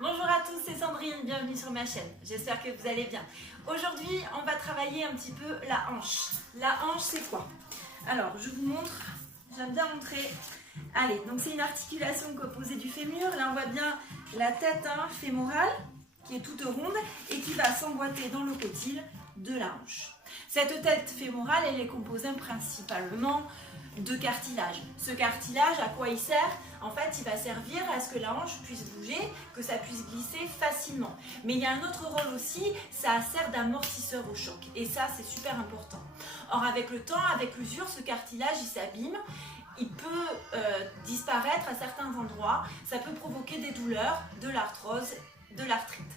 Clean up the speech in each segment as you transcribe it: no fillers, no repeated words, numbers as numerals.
Bonjour à tous, c'est Sandrine, bienvenue sur ma chaîne. J'espère que vous allez bien. Aujourd'hui, on va travailler un petit peu la hanche. La hanche, c'est quoi? Alors, je vous montre, j'aime bien montrer. Allez, donc c'est une articulation composée du fémur. Là, on voit bien la tête fémorale qui est toute ronde et qui va s'emboîter dans le cotyle de la hanche. Cette tête fémorale, elle est composée principalement de cartilage. Ce cartilage, à quoi il sert? En fait, il va servir à ce que la hanche puisse bouger, que ça puisse glisser facilement. Mais il y a un autre rôle aussi, ça sert d'amortisseur au choc. Et ça, c'est super important. Or, avec le temps, avec l'usure, ce cartilage, il s'abîme. Il peut disparaître à certains endroits. Ça peut provoquer des douleurs, de l'arthrose, de l'arthrite.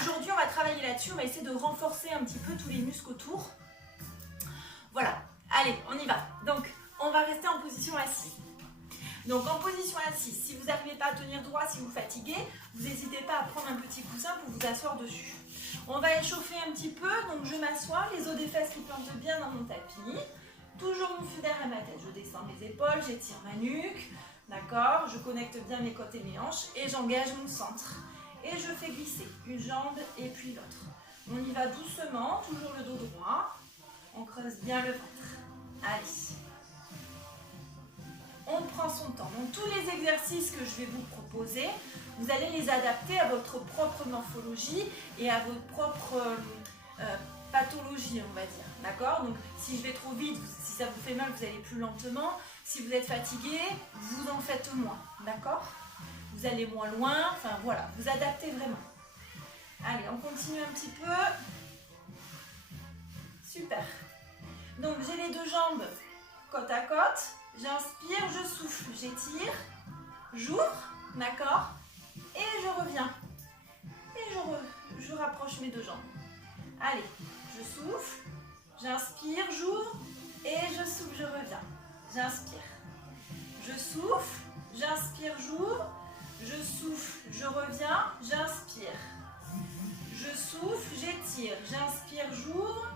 Aujourd'hui, on va travailler là-dessus. On va essayer de renforcer un petit peu tous les muscles autour. Voilà. Allez, on y va. Donc, on va rester en position assise. Donc en position assise, si vous n'arrivez pas à tenir droit, si vous fatiguez, vous n'hésitez pas à prendre un petit coussin pour vous asseoir dessus. On va échauffer un petit peu, donc je m'assois, les os des fesses qui plantent bien dans mon tapis. Toujours mon flux d'air à ma tête, je descends mes épaules, j'étire ma nuque, d'accord, je connecte bien mes côtes et mes hanches et j'engage mon centre. Et je fais glisser une jambe et puis l'autre. On y va doucement, toujours le dos droit, on creuse bien le ventre. Allez. On prend son temps. Donc tous les exercices que je vais vous proposer, vous allez les adapter à votre propre morphologie et à votre propre pathologie, on va dire. D'accord? Donc si je vais trop vite, si ça vous fait mal, vous allez plus lentement. Si vous êtes fatigué, vous en faites moins. D'accord? Vous allez moins loin. Enfin voilà, vous adaptez vraiment. Allez, on continue un petit peu. Super. Donc j'ai les deux jambes côte à côte. J'inspire, je souffle, j'étire, j'ouvre, d'accord? Et je reviens. Et je rapproche mes deux jambes. Allez, je souffle, j'inspire, j'ouvre, et je souffle, je reviens. J'inspire. Je souffle, j'inspire, j'ouvre, je souffle, je reviens, j'inspire. Je souffle, j'étire, j'inspire, j'ouvre.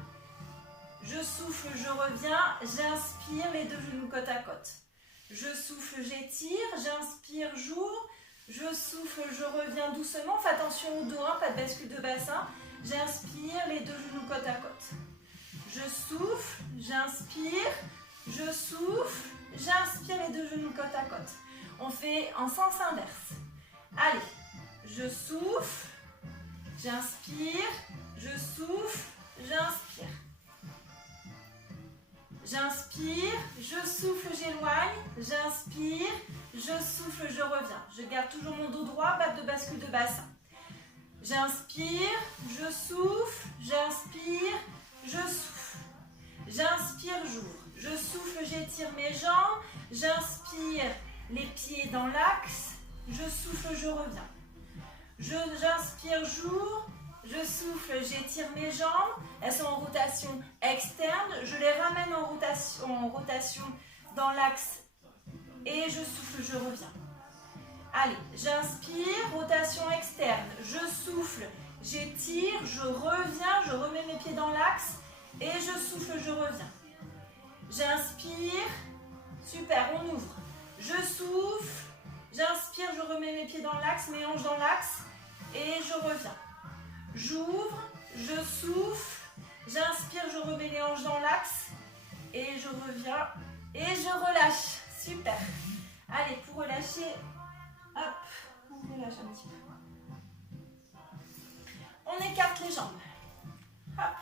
Je souffle, je reviens, j'inspire, les deux genoux côte à côte. Je souffle, j'étire, j'inspire, j'ouvre. Je souffle, je reviens doucement. Faites attention au dos, pas de bascule de bassin. J'inspire, les deux genoux côte à côte. Je souffle, j'inspire, je souffle, j'inspire, les deux genoux côte à côte. On fait en sens inverse. Allez, je souffle, j'inspire, je souffle, j'inspire. J'inspire, je souffle, j'éloigne, j'inspire, je souffle, je reviens. Je garde toujours mon dos droit, pas de bascule de bassin. J'inspire, je souffle, j'inspire, je souffle. J'inspire, j'ouvre. Je souffle, j'étire mes jambes. J'inspire, les pieds dans l'axe. Je souffle, je reviens. J'inspire, j'ouvre. Je souffle, j'étire mes jambes, elles sont en rotation externe, je les ramène en rotation dans l'axe et je souffle, je reviens. Allez, j'inspire, rotation externe, je souffle, j'étire, je reviens, je remets mes pieds dans l'axe et je souffle, je reviens. J'inspire, super, on ouvre. Je souffle, j'inspire, je remets mes pieds dans l'axe, mes hanches dans l'axe et je reviens. J'ouvre, je souffle, j'inspire, je remets les hanches dans l'axe et je reviens et je relâche. Super. Allez, pour relâcher, hop, on relâche un petit peu. On écarte les jambes. Hop,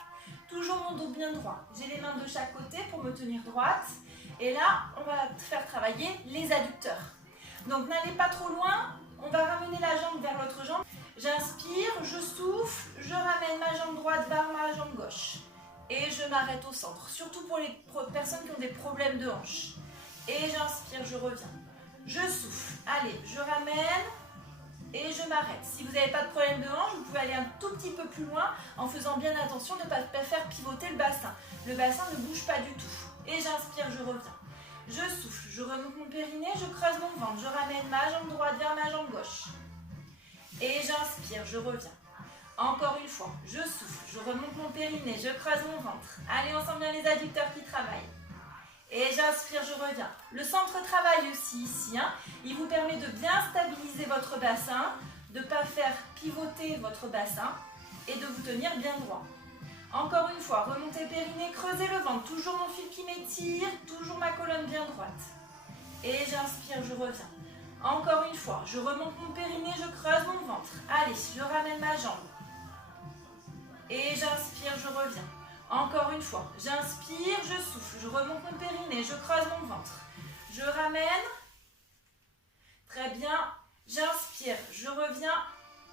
toujours mon dos bien droit. J'ai les mains de chaque côté pour me tenir droite. Et là, on va faire travailler les adducteurs. Donc, n'allez pas trop loin. On va ramener la jambe vers l'autre jambe. J'inspire, je souffle, je ramène ma jambe droite vers ma jambe gauche. Et je m'arrête au centre. Surtout pour les personnes qui ont des problèmes de hanche. Et j'inspire, je reviens. Je souffle. Allez, je ramène et je m'arrête. Si vous n'avez pas de problème de hanche, vous pouvez aller un tout petit peu plus loin en faisant bien attention de ne pas faire pivoter le bassin. Le bassin ne bouge pas du tout. Et j'inspire, je reviens. Je souffle, je remonte mon périnée, je creuse mon ventre. Je ramène ma jambe droite vers ma jambe gauche. Et j'inspire, je reviens. Encore une fois, je souffle, je remonte mon périnée, je creuse mon ventre. Allez, on sent bien les adducteurs qui travaillent. Et j'inspire, je reviens. Le centre travaille aussi ici. Il vous permet de bien stabiliser votre bassin, de ne pas faire pivoter votre bassin et de vous tenir bien droit. Encore une fois, remontez périnée, creusez le ventre, toujours mon fil qui m'étire, toujours ma colonne bien droite. Et j'inspire, je reviens. Encore une fois, je remonte mon périnée, je creuse mon ventre. Allez, je ramène ma jambe. Et j'inspire, je reviens. Encore une fois, j'inspire, je souffle, je remonte mon périnée, je creuse mon ventre. Je ramène. Très bien. J'inspire, je reviens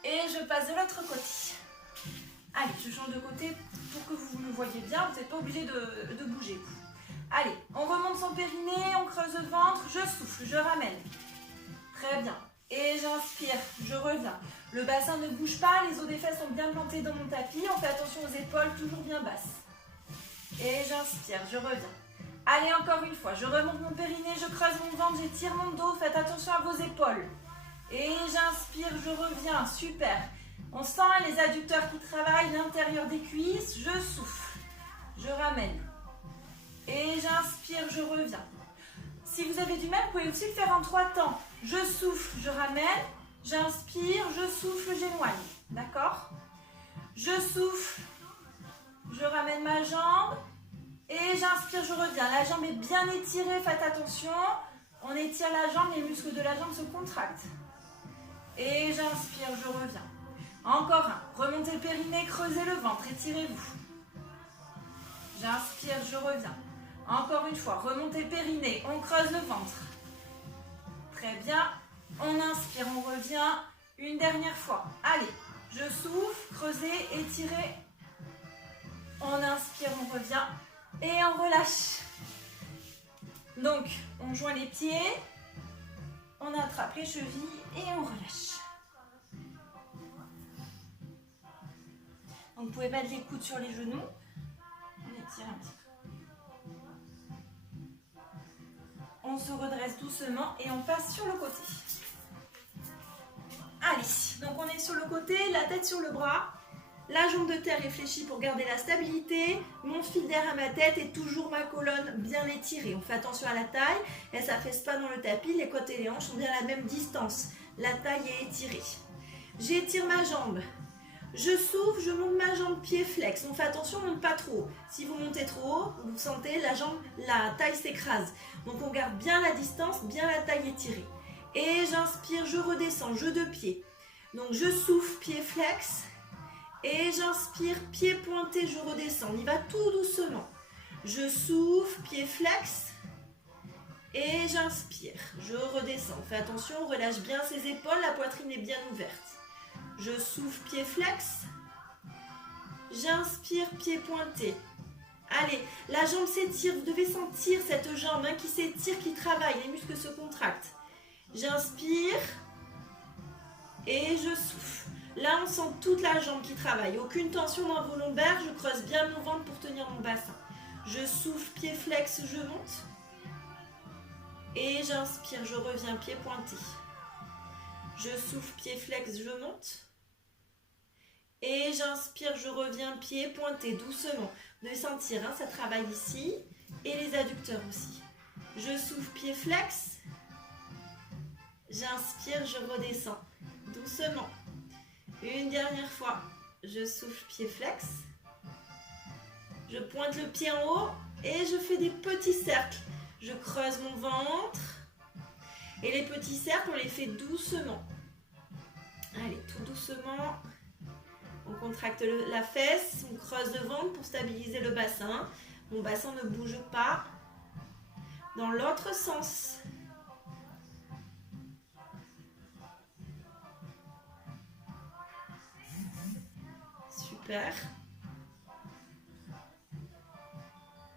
et je passe de l'autre côté. Allez, je change de côté pour que vous me voyez bien. Vous n'êtes pas obligé de bouger. Allez, on remonte son périnée, on creuse le ventre, je souffle, je ramène. Très bien. Et j'inspire, je reviens. Le bassin ne bouge pas, les os des fesses sont bien plantés dans mon tapis. On fait attention aux épaules, toujours bien basses. Et j'inspire, je reviens. Allez, encore une fois, je remonte mon périnée, je creuse mon ventre, j'étire mon dos. Faites attention à vos épaules. Et j'inspire, je reviens. Super. On sent les adducteurs qui travaillent, l'intérieur des cuisses. Je souffle, je ramène. Et j'inspire, je reviens. Si vous avez du mal, vous pouvez aussi le faire en 3 temps. Je souffle, je ramène. J'inspire, je souffle, j'éloigne. D'accord? Je souffle, je ramène ma jambe. Et j'inspire, je reviens. La jambe est bien étirée, faites attention. On étire la jambe, les muscles de la jambe se contractent. Et j'inspire, je reviens. Encore un. Remontez le périnée, creusez le ventre, étirez-vous. J'inspire, je reviens. Encore une fois, remontez le périnée, on creuse le ventre. Très bien. On inspire, on revient. Une dernière fois. Allez, je souffle, creusez, étirez. On inspire, on revient. Et on relâche. Donc, on joint les pieds. On attrape les chevilles et on relâche. Donc, vous pouvez mettre les coudes sur les genoux. On étire un petit peu. On se redresse doucement et on passe sur le côté. Allez, donc on est sur le côté, la tête sur le bras. La jambe de terre est fléchie pour garder la stabilité. Mon fil d'air à ma tête et toujours ma colonne bien étirée. On fait attention à la taille. Elle ne s'affaisse pas dans le tapis. Les côtes et les hanches sont bien à la même distance. La taille est étirée. J'étire ma jambe. Je souffle, je monte ma jambe pied flex. On fait attention, on ne monte pas trop haut. Si vous montez trop haut, vous sentez la taille s'écrase. Donc on garde bien la distance, bien la taille étirée. Et j'inspire, je redescends, jeu de pied. Donc je souffle, pied flex. Et j'inspire, pied pointé, je redescends. On y va tout doucement. Je souffle, pied flex. Et j'inspire, je redescends. Fais attention, on relâche bien ses épaules, la poitrine est bien ouverte. Je souffle, pied flex. J'inspire, pied pointé. Allez, la jambe s'étire. Vous devez sentir cette jambe qui s'étire, qui travaille. Les muscles se contractent. J'inspire. Et je souffle. Là, on sent toute la jambe qui travaille. Aucune tension dans vos lombaires. Je creuse bien mon ventre pour tenir mon bassin. Je souffle, pied flex, je monte. Et j'inspire, je reviens, pied pointé. Je souffle, pied flex, je monte. Et j'inspire, je reviens, pied pointé, doucement. Vous devez sentir, ça travaille ici. Et les adducteurs aussi. Je souffle, pied flex. J'inspire, je redescends, doucement. Une dernière fois. Je souffle, pied flex. Je pointe le pied en haut et je fais des petits cercles. Je creuse mon ventre. Et les petits cercles, on les fait doucement. Allez, tout doucement. On contracte la fesse, on creuse le ventre pour stabiliser le bassin. Mon bassin ne bouge pas. Dans l'autre sens. Super.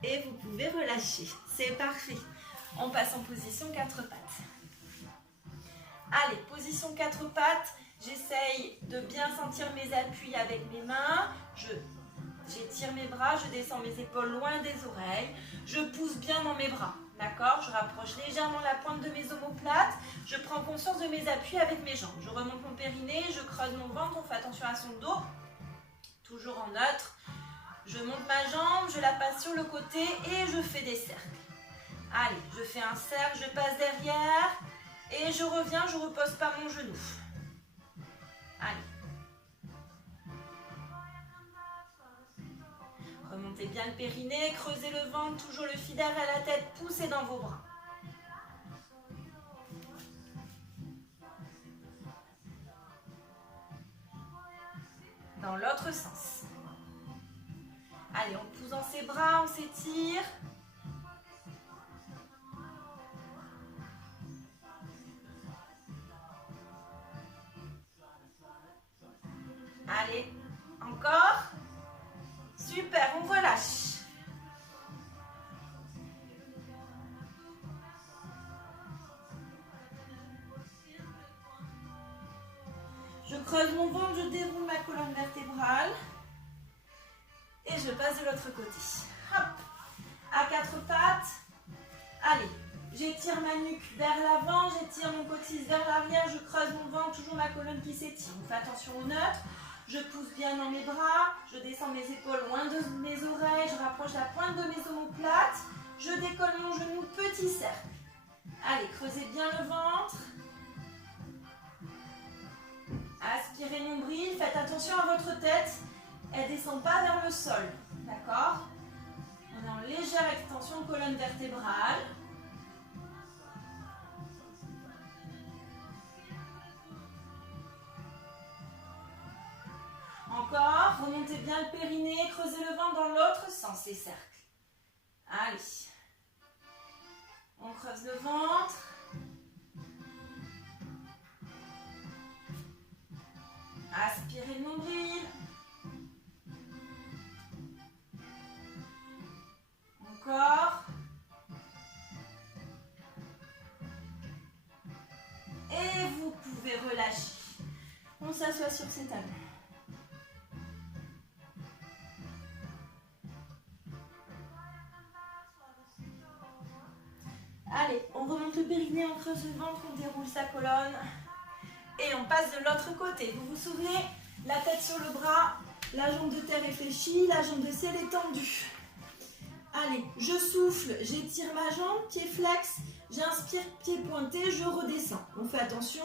Et vous pouvez relâcher. C'est parfait. On passe en position 4 pattes. Allez, position 4 pattes. J'essaye de bien sentir mes appuis avec mes mains. J'étire mes bras, je descends mes épaules loin des oreilles. Je pousse bien dans mes bras. D'accord? Je rapproche légèrement la pointe de mes omoplates. Je prends conscience de mes appuis avec mes jambes. Je remonte mon périnée, je creuse mon ventre. On fait attention à son dos. Toujours en neutre. Je monte ma jambe, je la passe sur le côté et je fais des cercles. Allez, je fais un cercle, je passe derrière et je reviens, je ne repose pas mon genou. bien le périnée, creusez le ventre, toujours le fil derrière la tête, poussez dans vos bras. Dans l'autre sens. Allez, on pousse dans ses bras, on s'étire. Allez, encore. Super, on relâche. Je creuse mon ventre, je déroule ma colonne vertébrale. Et je passe de l'autre côté. Hop, à quatre pattes. Allez, j'étire ma nuque vers l'avant, j'étire mon coccyx vers l'arrière, je creuse mon ventre, toujours ma colonne qui s'étire. On fait attention au neutre. Je pousse bien dans mes bras, je descends mes épaules loin de mes oreilles, je rapproche la pointe de mes omoplates, je décolle mon genou, petit cercle. Allez, creusez bien le ventre. Aspirez nombril, faites attention à votre tête, elle ne descend pas vers le sol, d'accord? On est en légère extension colonne vertébrale. Encore, remontez bien le périnée, creusez le ventre dans l'autre sens, les cercles. Allez. On creuse le ventre. Aspirez le nombril. Encore. Et vous pouvez relâcher. On s'assoit sur ces talons. Allez, on remonte le périnée, on creuse le ventre, on déroule sa colonne. Et on passe de l'autre côté. Vous vous souvenez, la tête sur le bras, la jambe de terre est fléchie, la jambe de ciel est tendue. Allez, je souffle, j'étire ma jambe, pied flex, j'inspire, pied pointé, je redescends. On fait attention,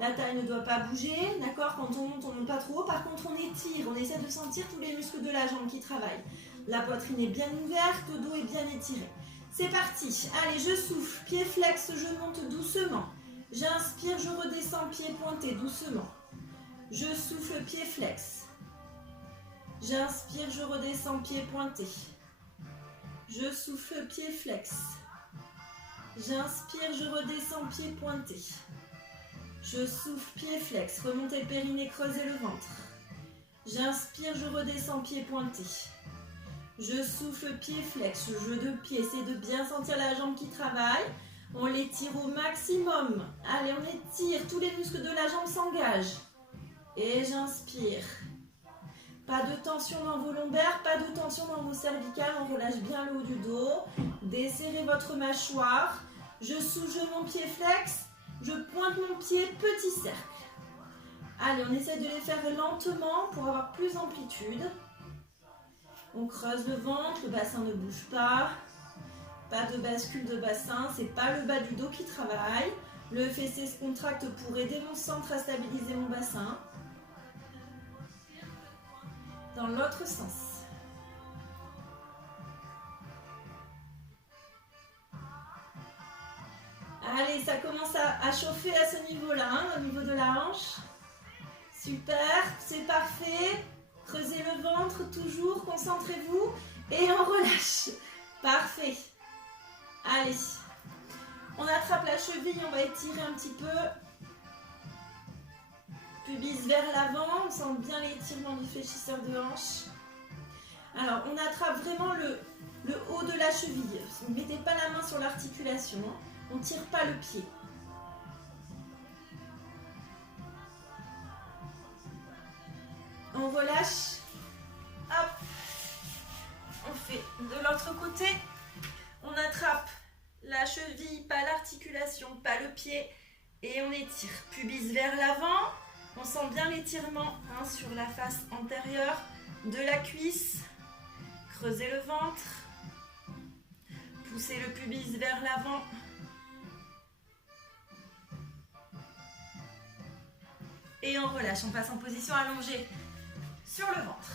la taille ne doit pas bouger, d'accord? Quand on monte pas trop haut. Par contre, on étire, on essaie de sentir tous les muscles de la jambe qui travaillent. La poitrine est bien ouverte, le dos est bien étiré. C'est parti. Allez, je souffle, pied flex, je monte doucement. J'inspire, je redescends, pied pointé, doucement. Je souffle, pied flex. J'inspire, je redescends, pied pointé. Je souffle, pied flex. J'inspire, je redescends, pied pointé. Je souffle, pied flex. Remontez le périnée, creusez le ventre. J'inspire, je redescends, pied pointé. Je souffle, pied flex. Jeu de pied, c'est de bien sentir la jambe qui travaille. On l'étire au maximum. Allez, on étire. Tous les muscles de la jambe s'engagent. Et j'inspire. Pas de tension dans vos lombaires, pas de tension dans vos cervicales. On relâche bien le haut du dos. Desserrez votre mâchoire. Je souffle mon pied flex. Je pointe mon pied, petit cercle. Allez, on essaie de les faire lentement pour avoir plus d'amplitude. On creuse le ventre, le bassin ne bouge pas. Pas de bascule de bassin, c'est pas le bas du dos qui travaille. Le fessier se contracte pour aider mon centre à stabiliser mon bassin. Dans l'autre sens. Allez, ça commence à chauffer à ce niveau-là, hein, au niveau de la hanche. Super, c'est parfait. Creusez le ventre, toujours, concentrez-vous. Et on relâche. Parfait. Allez. On attrape la cheville, on va étirer un petit peu. Pubis vers l'avant, on sent bien l'étirement du fléchisseur de hanche. Alors, on attrape vraiment le haut de la cheville. Ne mettez pas la main sur l'articulation. On ne tire pas le pied. On relâche. Hop. On fait de l'autre côté. On attrape la cheville, pas l'articulation, pas le pied. Et on étire. Pubis vers l'avant. On sent bien l'étirement hein, sur la face antérieure de la cuisse. Creusez le ventre. Poussez le pubis vers l'avant. Et on relâche. On passe en position allongée sur le ventre.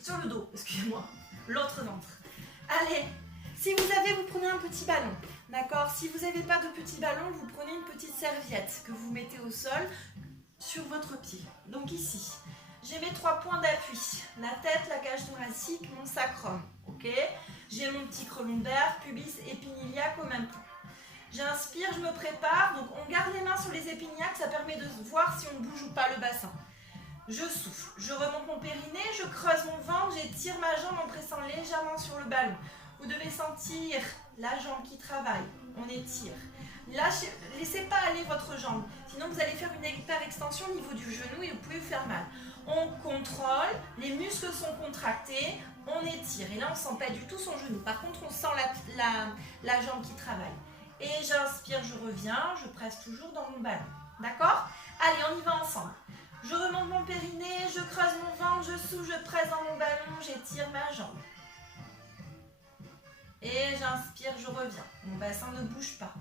Sur le dos, excusez-moi. L'autre ventre. Allez, si vous avez, vous prenez un petit ballon. D'accord? Si vous n'avez pas de petit ballon, vous prenez une petite serviette que vous mettez au sol sur votre pied. Donc ici, j'ai mes 3 points d'appui. La tête, la cage thoracique, mon sacrum. Ok? J'ai mon petit creux lombaire, pubis épinillaque au même temps. J'inspire, je me prépare. Donc on garde les mains sur les épinillaques, ça permet de voir si on bouge ou pas le bassin. Je souffle, je remonte mon périnée, je creuse mon ventre, j'étire ma jambe en pressant légèrement sur le ballon. Vous devez sentir la jambe qui travaille, on étire. Lâchez, laissez pas aller votre jambe, sinon vous allez faire une hyperextension au niveau du genou et vous pouvez vous faire mal. On contrôle, les muscles sont contractés, on étire. Et là, on ne sent pas du tout son genou. Par contre, on sent la jambe qui travaille. Et j'inspire, je reviens, je presse toujours dans mon ballon. D'accord? Allez, on y va ensemble. Je remonte mon périnée, je creuse mon ventre, je souffle, je presse dans mon ballon, j'étire ma jambe. Et j'inspire, je reviens. Mon bassin ne bouge pas.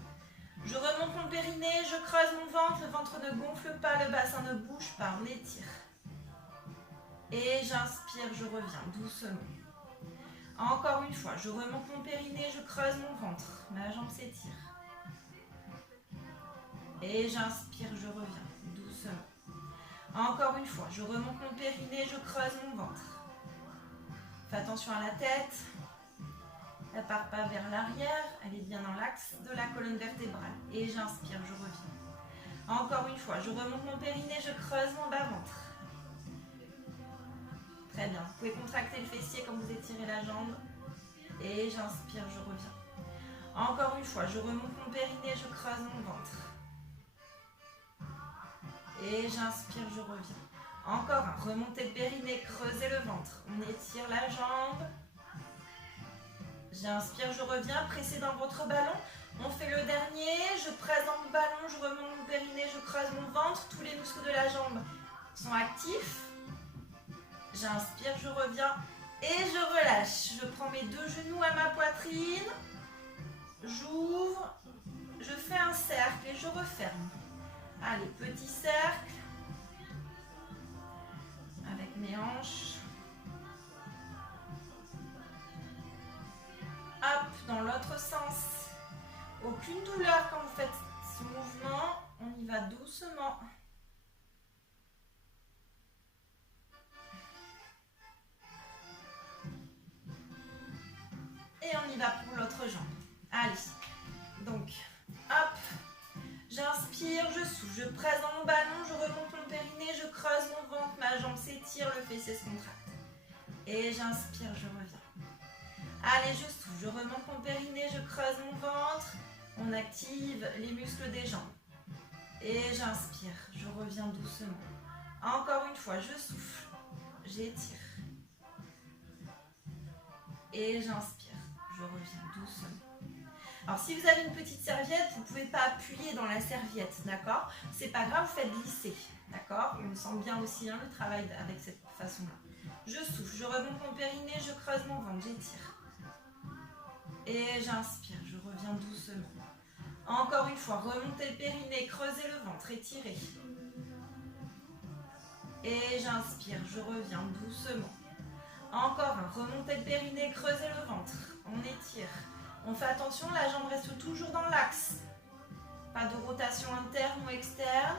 Je remonte mon périnée, je creuse mon ventre, le ventre ne gonfle pas, le bassin ne bouge pas, on étire. Et j'inspire, je reviens doucement. Encore une fois, je remonte mon périnée, je creuse mon ventre, ma jambe s'étire. Et j'inspire, je reviens doucement. Encore une fois, je remonte mon périnée, je creuse mon ventre. Fais attention à la tête. Elle ne part pas vers l'arrière, elle est bien dans l'axe de la colonne vertébrale. Et j'inspire, je reviens. Encore une fois, je remonte mon périnée, je creuse mon bas-ventre. Très bien, vous pouvez contracter le fessier quand vous étirez la jambe. Et j'inspire, je reviens. Encore une fois, je remonte mon périnée, je creuse mon ventre. Et j'inspire, je reviens. Encore un, remontez le périnée, creusez le ventre. On étire la jambe. J'inspire, je reviens, pressez dans votre ballon. On fait le dernier, je presse dans mon ballon, je remonte mon périnée, je creuse mon ventre. Tous les muscles de la jambe sont actifs. J'inspire, je reviens et je relâche. Je prends mes 2 genoux à ma poitrine. J'ouvre, je fais un cercle et je referme. Allez, petit cercle. Avec mes hanches. Hop, dans l'autre sens. Aucune douleur quand vous faites ce mouvement. On y va doucement. Et on y va pour l'autre jambe. Allez, donc, hop, j'inspire, je souffle, je presse dans mon ballon, je remonte mon périnée, je creuse mon ventre, ma jambe s'étire, le fessier se contracte. Et j'inspire, je reviens. Allez, je souffle, je remonte mon périnée, je creuse mon ventre, on active les muscles des jambes. Et j'inspire, je reviens doucement. Encore une fois, je souffle, j'étire. Et j'inspire. Je reviens doucement. Alors si vous avez une petite serviette, vous ne pouvez pas appuyer dans la serviette, d'accord? C'est pas grave, vous faites glisser, d'accord? On sent bien aussi le travail avec cette façon-là. Je souffle, je remonte mon périnée, je creuse mon ventre, j'étire. Et j'inspire, je reviens doucement. Encore une fois, remontez le périnée, creusez le ventre, étirez. Et j'inspire, je reviens doucement. Encore un, remontez le périnée, creusez le ventre. On étire. On fait attention, la jambe reste toujours dans l'axe. Pas de rotation interne ou externe.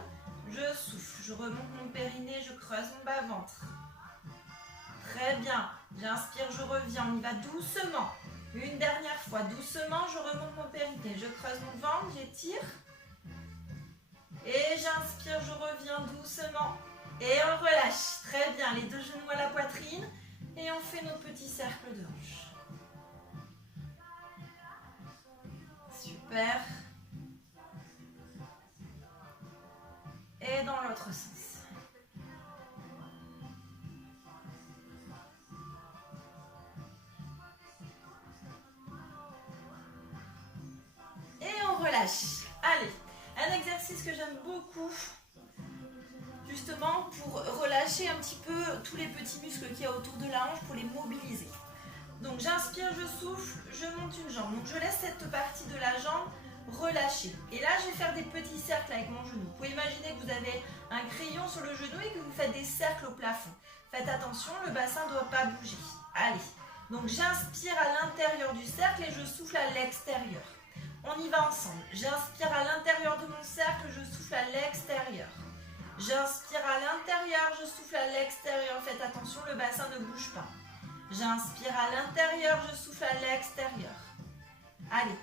Je souffle, je remonte mon périnée, je creuse mon bas-ventre. Très bien. J'inspire, je reviens. On y va doucement. Une dernière fois. Doucement, je remonte mon périnée. Je creuse mon ventre, j'étire. Et j'inspire, je reviens doucement. Et on relâche. Très bien. Les 2 genoux à la poitrine. Et on fait nos petits cercles de hanches. Super. Et dans l'autre sens. Et on relâche. Allez, un exercice que j'aime beaucoup, justement pour relâcher un petit peu tous les petits muscles qu'il y a autour de la hanche pour les mobiliser. Donc j'inspire, je souffle, je monte une jambe. Donc je laisse cette partie de la jambe relâcher. Et là, je vais faire des petits cercles avec mon genou. Vous pouvez imaginer que vous avez un crayon sur le genou et que vous faites des cercles au plafond. Faites attention, le bassin ne doit pas bouger. Allez, Donc j'inspire à l'intérieur du cercle et je souffle à l'extérieur. On y va ensemble. J'inspire à l'intérieur de mon cercle, je souffle à l'extérieur. J'inspire à l'intérieur, je souffle à l'extérieur. Faites attention, le bassin ne bouge pas. J'inspire à l'intérieur, je souffle à l'extérieur. Allez,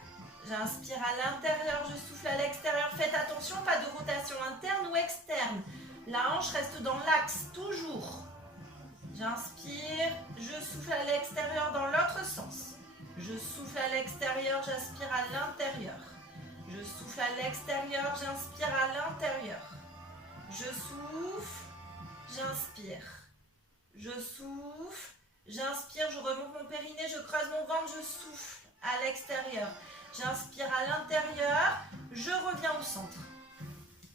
j'inspire à l'intérieur, je souffle à l'extérieur. Faites attention, pas de rotation interne ou externe. La hanche reste dans l'axe, toujours. J'inspire, je souffle à l'extérieur dans l'autre sens. Je souffle à l'extérieur, j'aspire à l'intérieur. Je souffle à l'extérieur, j'inspire à l'intérieur. Je souffle, j'inspire. Je souffle, j'inspire, je remonte mon périnée, je creuse mon ventre, je souffle à l'extérieur. J'inspire à l'intérieur, je reviens au centre.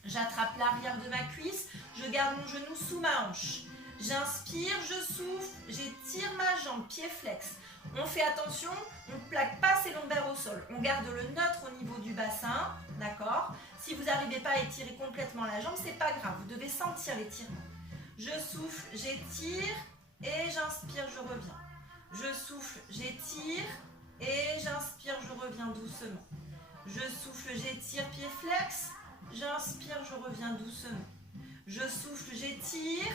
J'attrape l'arrière de ma cuisse, je garde mon genou sous ma hanche. J'inspire, je souffle, j'étire ma jambe, pied flex. On fait attention, on ne plaque pas ses lombaires au sol. On garde le neutre au niveau du bassin, d'accord? Si vous n'arrivez pas à étirer complètement la jambe, c'est pas grave, vous devez sentir l'étirement. Je souffle, j'étire et j'inspire, je reviens. Je souffle, j'étire et j'inspire, je reviens doucement. Je souffle, j'étire, pied flex. J'inspire, je reviens doucement. Je souffle, j'étire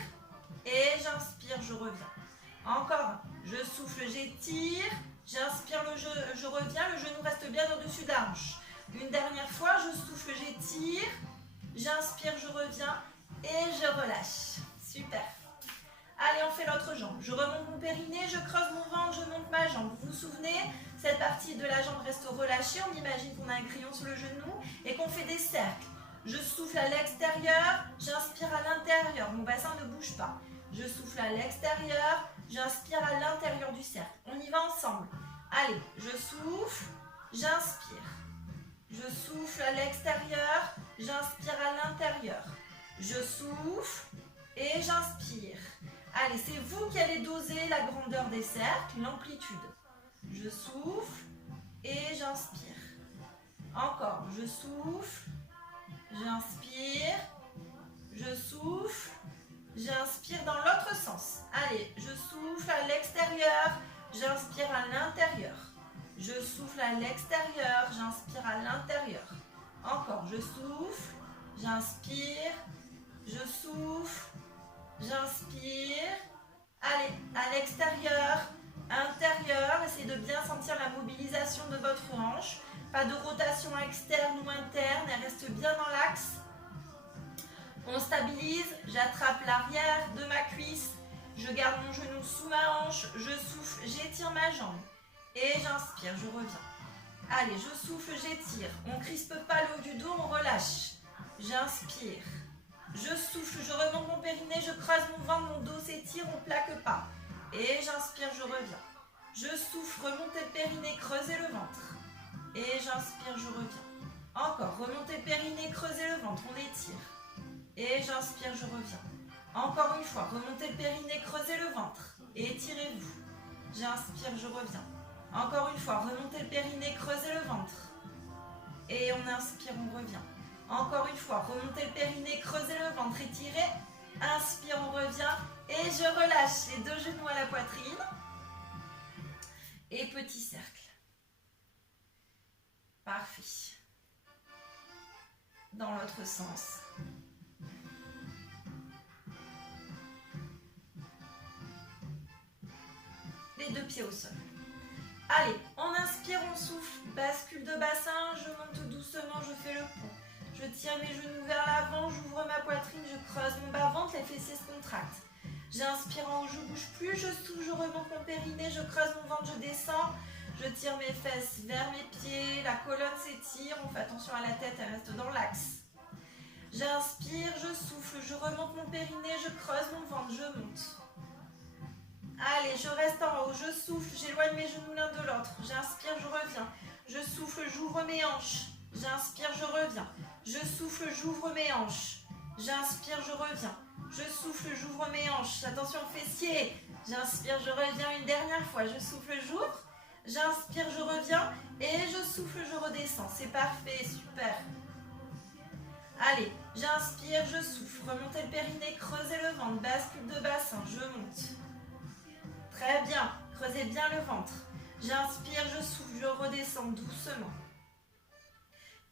et j'inspire, je reviens. Encore, je souffle, j'étire, j'inspire, je reviens, le genou reste bien au-dessus de la hanche. Une dernière fois, je souffle, j'étire, j'inspire, je reviens et je relâche. Super. Allez, on fait l'autre jambe. Je remonte mon périnée, je creuse mon ventre, je monte ma jambe. Vous vous souvenez, cette partie de la jambe reste relâchée. On imagine qu'on a un crayon sur le genou et qu'on fait des cercles. Je souffle à l'extérieur, j'inspire à l'intérieur. Mon bassin ne bouge pas. Je souffle à l'extérieur, j'inspire à l'intérieur du cercle. On y va ensemble. Allez, je souffle, j'inspire. Je souffle à l'extérieur, j'inspire à l'intérieur. Je souffle et j'inspire. Allez, c'est vous qui allez doser la grandeur des cercles, l'amplitude. Je souffle et j'inspire. Encore, je souffle, j'inspire, je souffle, j'inspire dans l'autre sens. Allez, je souffle à l'extérieur, j'inspire à l'intérieur. Je souffle à l'extérieur, j'inspire à l'intérieur. Encore, je souffle, j'inspire, je souffle, j'inspire. Allez, à l'extérieur, intérieur, essayez de bien sentir la mobilisation de votre hanche. Pas de rotation externe ou interne, elle reste bien dans l'axe. On stabilise, j'attrape l'arrière de ma cuisse, je garde mon genou sous ma hanche, je souffle, j'étire ma jambe et j'inspire, je reviens. Allez, je souffle, j'étire, on ne crispe pas le haut du dos, on relâche. J'inspire, je souffle, je remonte mon périnée, je creuse mon ventre, mon dos s'étire, on ne plaque pas. Et j'inspire, je reviens. Je souffle, remontez le périnée, creusez le ventre. Et j'inspire, je reviens. Encore, remontez le périnée, creusez le ventre, on étire. Et j'inspire, je reviens. Encore une fois, remontez le périnée, creusez le ventre. Et étirez-vous. J'inspire, je reviens. Encore une fois, remontez le périnée, creusez le ventre. Et on inspire, on revient. Encore une fois, remontez le périnée, creusez le ventre, étirez. Inspire, on revient. Et je relâche les deux genoux à la poitrine. Et petit cercle. Parfait. Dans l'autre sens. Les deux pieds au sol. Allez, on inspire, on souffle, bascule de bassin, je monte doucement, je fais le pont. Je tire mes genoux vers l'avant, j'ouvre ma poitrine, je creuse mon bas-ventre, les fessiers se contractent. J'inspire en haut, je ne bouge plus, je souffle, je remonte mon périnée, je creuse mon ventre, je descends. Je tire mes fesses vers mes pieds, la colonne s'étire, on fait attention à la tête, elle reste dans l'axe. J'inspire, je souffle, je remonte mon périnée, je creuse mon ventre, je monte. Allez, je reste en haut, je souffle, j'éloigne mes genoux l'un de l'autre. J'inspire, je reviens. Je souffle, j'ouvre mes hanches. J'inspire, je reviens. Je souffle, j'ouvre mes hanches. J'inspire, je reviens. Je souffle, j'ouvre mes hanches. Attention fessiers. J'inspire, je reviens une dernière fois. Je souffle, j'ouvre. J'inspire, je reviens. Et je souffle, je redescends. C'est parfait, super. Allez, j'inspire, je souffle. Remontez le périnée, creusez le ventre. Bascule de bassin, je monte. Très bien. Creusez bien le ventre. J'inspire, je souffle, je redescends doucement.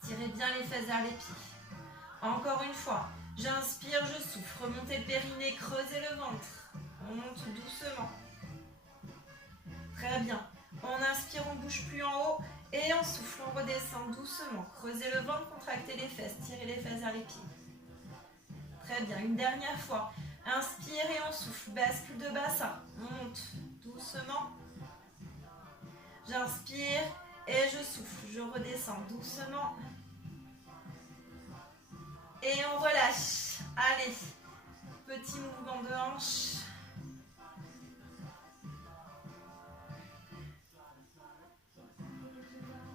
Tirez bien les fesses vers les pieds. Encore une fois. J'inspire, je souffle. Remontez le périnée, creusez le ventre. On monte doucement. Très bien. On inspire, on ne bouge plus en haut. Et on souffle, on redescend doucement. Creusez le ventre, contractez les fesses. Tirez les fesses vers les pieds. Très bien. Une dernière fois. Inspire et on souffle. Bascule de bassin. On monte doucement. J'inspire et je souffle. Je redescends doucement. Et on relâche. Allez. Petit mouvement de hanche.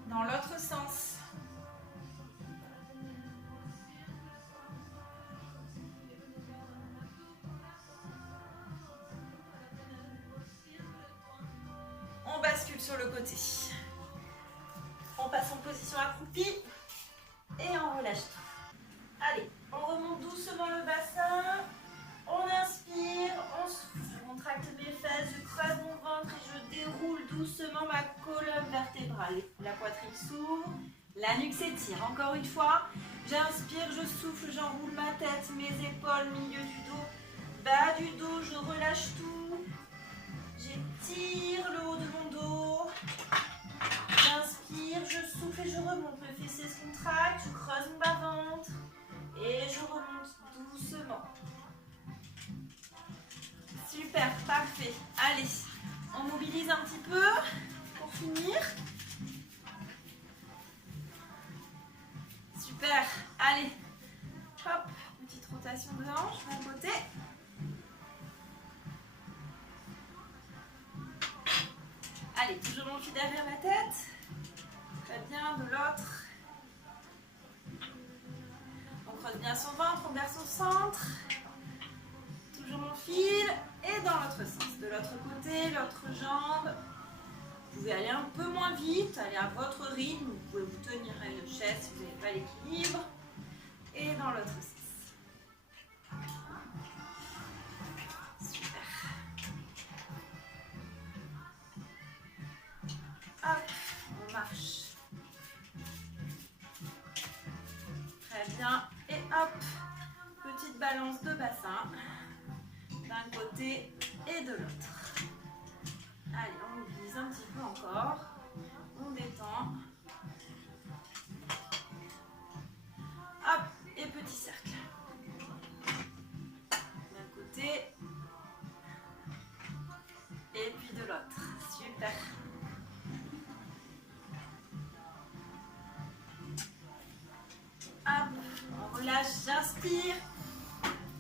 Dans l'autre sens. On bascule sur le côté. On passe en position accroupie et on relâche tout. Allez, on remonte doucement le bassin. On inspire, on souffle. Je contracte mes fesses, je creuse mon ventre et je déroule doucement ma colonne vertébrale. La poitrine s'ouvre, la nuque s'étire. Encore une fois, j'inspire, je souffle, j'enroule ma tête, mes épaules, milieu du dos, bas du dos, je relâche tout. J'étire le haut de mon dos. J'inspire, je souffle et je remonte. Le fessier se contracte, je creuse mon bas-ventre et je remonte doucement. Super, parfait. Allez, on mobilise un petit peu pour finir. Super, allez. Hop, petite rotation de hanche, d'un côté. Allez, toujours mon pied derrière la tête. Très bien, de l'autre. On creuse bien son ventre, on garde son centre. Toujours mon fil. Et dans l'autre sens, de l'autre côté, l'autre jambe. Vous pouvez aller un peu moins vite, aller à votre rythme. Vous pouvez vous tenir à une chaise si vous n'avez pas l'équilibre. Et dans l'autre sens. Super. Hop, on marche. Très bien. Et hop, petite balance de bassin. D'un côté et de l'autre. Allez, on mobilise un petit peu encore. On détend. Hop, et petit cercle. D'un côté. Et puis de l'autre. Super. Hop, on relâche, j'inspire.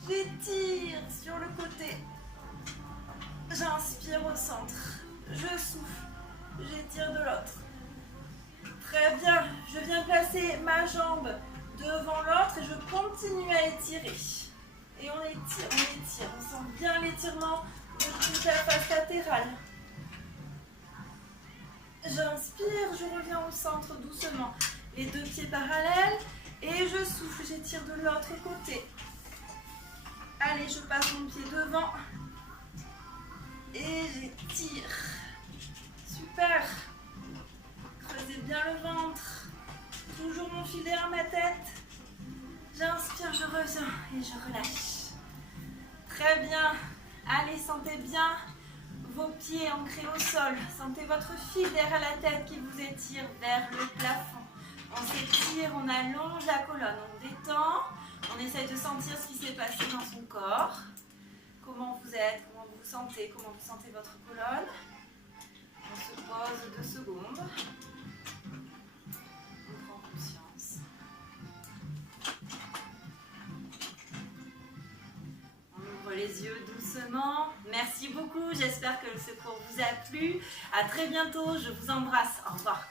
J'étire sur le côté. J'inspire au centre. Je souffle. J'étire de l'autre. Très bien. Je viens placer ma jambe devant l'autre et je continue à étirer. Et on étire, on étire. On sent bien l'étirement de toute la face latérale. J'inspire, je reviens au centre doucement. Les deux pieds parallèles. Et je souffle, j'étire de l'autre côté. Allez, je passe mon pied devant. Et j'étire. Super. Creusez bien le ventre. Toujours mon fil derrière ma tête. J'inspire, je reviens et je relâche. Très bien. Allez, sentez bien vos pieds ancrés au sol. Sentez votre fil derrière la tête qui vous étire vers le plafond. On s'étire, on allonge la colonne, on détend. On essaye de sentir ce qui s'est passé dans son corps. Comment vous êtes, comment vous vous sentez, comment vous sentez votre colonne. On se pose 2 secondes. On prend conscience. On ouvre les yeux doucement. Merci beaucoup, j'espère que ce cours vous a plu. À très bientôt, je vous embrasse. Au revoir.